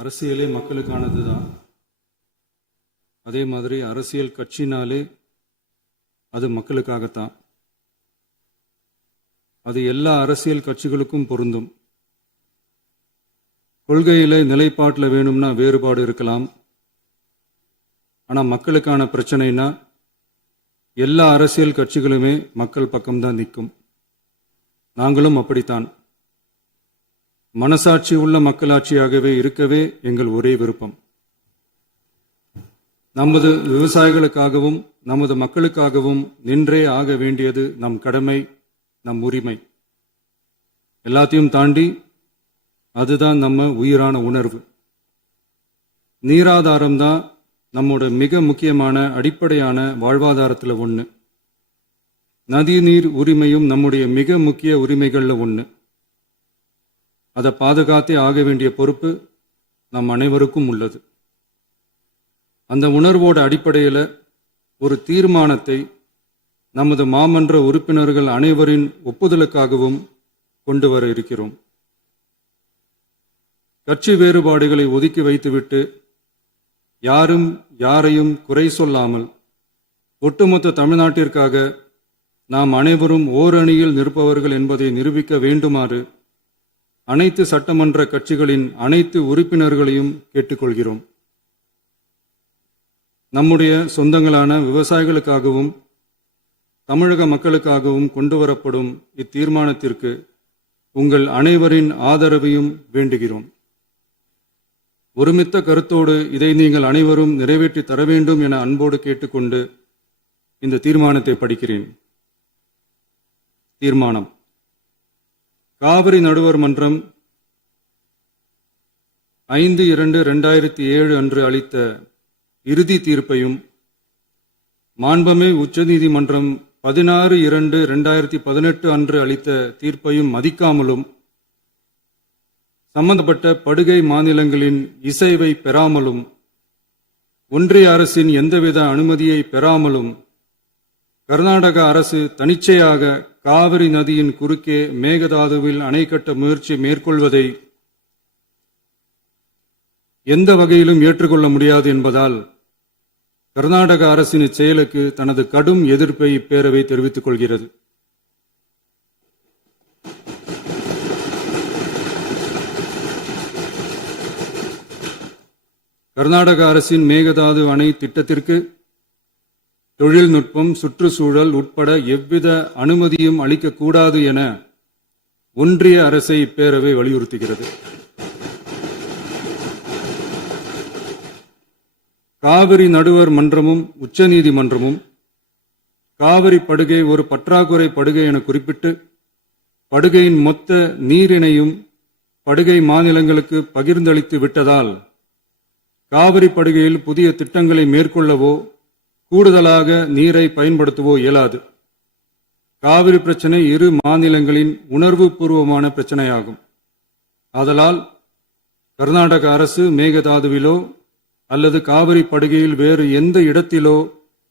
அரசியலே மக்களுக்கானது தான். அதே மாதிரி அரசியல் கட்சினாலே அது மக்களுக்காகத்தான். அது எல்லா அரசியல் கட்சிகளுக்கும் பொருந்தும். கொள்கையில நிலைப்பாட்டில் வேணும்னா வேறுபாடு இருக்கலாம். ஆனால் மக்களுக்கான பிரச்சனைனா எல்லா அரசியல் கட்சிகளுமே மக்கள் பக்கம்தான் நிற்கும். நாங்களும் அப்படித்தான். மனசாட்சி உள்ள மக்களாட்சியாகவே இருக்கவே எங்கள் ஒரே விருப்பம். நமது விவசாயிகளுக்காகவும் நமது மக்களுக்காகவும் நின்றே ஆக வேண்டியது நம் கடமை, நம் உரிமை. எல்லாத்தையும் தாண்டி அதுதான் நம்ம உயிரான உணர்வு. நீராதாரம் தான் நம்மோட மிக முக்கியமான அடிப்படையான வாழ்வாதாரத்தில் ஒன்று. நதி நீர் உரிமையும் நம்முடைய மிக முக்கிய உரிமைகளில் ஒன்று. அதை பாதுகாத்தே ஆக வேண்டிய பொறுப்பு நம் அனைவருக்கும் உள்ளது. அந்த உணர்வோட அடிப்படையில் ஒரு தீர்மானத்தை நமது மாமன்ற உறுப்பினர்கள் அனைவரின் ஒப்புதலுக்காகவும் கொண்டு வர இருக்கிறோம். கட்சி வேறுபாடுகளை ஒதுக்கி வைத்துவிட்டு யாரும் யாரையும் குறை சொல்லாமல் ஒட்டுமொத்த தமிழ்நாட்டிற்காக நாம் அனைவரும் ஓரணியில் நிற்பவர்கள் என்பதை நிரூபிக்க வேண்டுமாறு அனைத்து சட்டமன்ற கட்சிகளின் அனைத்து உறுப்பினர்களையும் கேட்டுக்கொள்கிறோம். நம்முடைய சொந்தங்களான விவசாயிகளுக்காகவும் தமிழக மக்களுக்காகவும் கொண்டுவரப்படும் இத்தீர்மானத்திற்கு உங்கள் அனைவரின் ஆதரவையும் வேண்டுகிறோம். ஒருமித்த கருத்தோடு இதை நீங்கள் அனைவரும் நிறைவேற்றி தர வேண்டும் என அன்போடு கேட்டுக்கொண்டு இந்த தீர்மானத்தை படிக்கிறேன். தீர்மானம்: காவிரி நடுவர் மன்றம் 5/2/2007 அன்று அளித்த இறுதி தீர்ப்பையும் மாண்புமிகு உச்சநீதிமன்றம் 16/2/2018 அன்று அளித்த தீர்ப்பையும் மதிக்காமலும் சம்பந்தப்பட்ட படுகை மாநிலங்களின் இசைவை பெறாமலும் ஒன்றிய அரசின் எந்தவித அனுமதியை பெறாமலும் கர்நாடக அரசு தனிச்சையாக காவிரி நதியின் குறுக்கே மேகதாதுவில் அணை கட்ட முயற்சி மேற்கொள்வதை எந்த வகையிலும் ஏற்றுக்கொள்ள முடியாது என்பதால் கர்நாடக அரசின் இச்செயலுக்கு தனது கடும் எதிர்ப்பை இப்பேரவை தெரிவித்துக் கொள்கிறது. கர்நாடக அரசின் மேகதாது அணை திட்டத்திற்கு தொழில்நுட்பம், சுற்றுச்சூழல் உட்பட எவ்வித அனுமதியும் அளிக்கக்கூடாது என ஒன்றிய அரசை இப்பேரவை வலியுறுத்துகிறது. காவிரி நடுவர் மன்றமும் உச்சநீதிமன்றமும் காவிரி படுகை ஒரு பற்றாக்குறை படுகை என குறிப்பிட்டு படுகையின் மொத்த நீரினையும் படுகை மாநிலங்களுக்கு பகிர்ந்தளித்து விட்டதால் காவிரி படுகையில் புதிய திட்டங்களை மேற்கொள்ளவோ கூடுதலாக நீரை பயன்படுத்தவோ இயலாது. காவிரி பிரச்சனை இரு மாநிலங்களின் உணர்வு பூர்வமான பிரச்சனையாகும். ஆதலால் கர்நாடக அரசு மேகதாதுவிலோ அல்லது காவிரி படுகையில் வேறு எந்த இடத்திலோ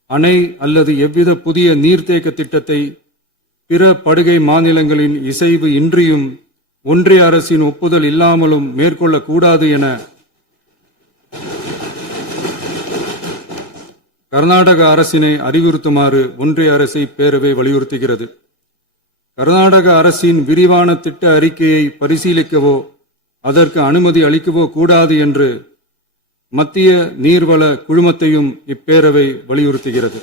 அணை அல்லது எவ்வித புதிய நீர்த்தேக்க திட்டத்தை பிற படுகை மாநிலங்களின் இசைவு இன்றியும் ஒன்றிய அரசின் ஒப்புதல் இல்லாமலும் மேற்கொள்ளக்கூடாது என கர்நாடக அரசினை அறிவுறுத்துமாறு ஒன்றிய அரசை பேரவை வலியுறுத்துகிறது. கர்நாடக அரசின் விரிவான திட்ட அறிக்கையை பரிசீலிக்கவோ அதற்கு அனுமதி அளிக்கவோ கூடாது என்று மத்திய நீர்வள குழுமத்தையும் இப்பேரவை வலியுறுத்துகிறது.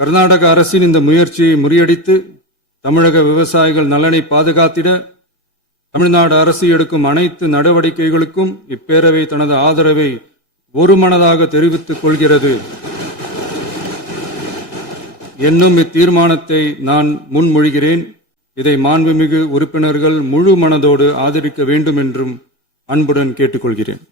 கர்நாடக அரசின் இந்த முயற்சியை முறியடித்து தமிழக விவசாயிகள் நலனை பாதுகாத்திட தமிழ்நாடு அரசு எடுக்கும் அனைத்து நடவடிக்கைகளுக்கும் இப்பேரவை தனது ஆதரவை ஒருமனதாக தெரிவித்துக் கொள்கிறது என்னும் இத்தீர்மானத்தை நான் முன்மொழிகிறேன். இதை மாண்புமிகு உறுப்பினர்கள் முழு மனதோடு ஆதரிக்க வேண்டும் என்றும் அன்புடன் கேட்டுக்கொள்கிறேன்.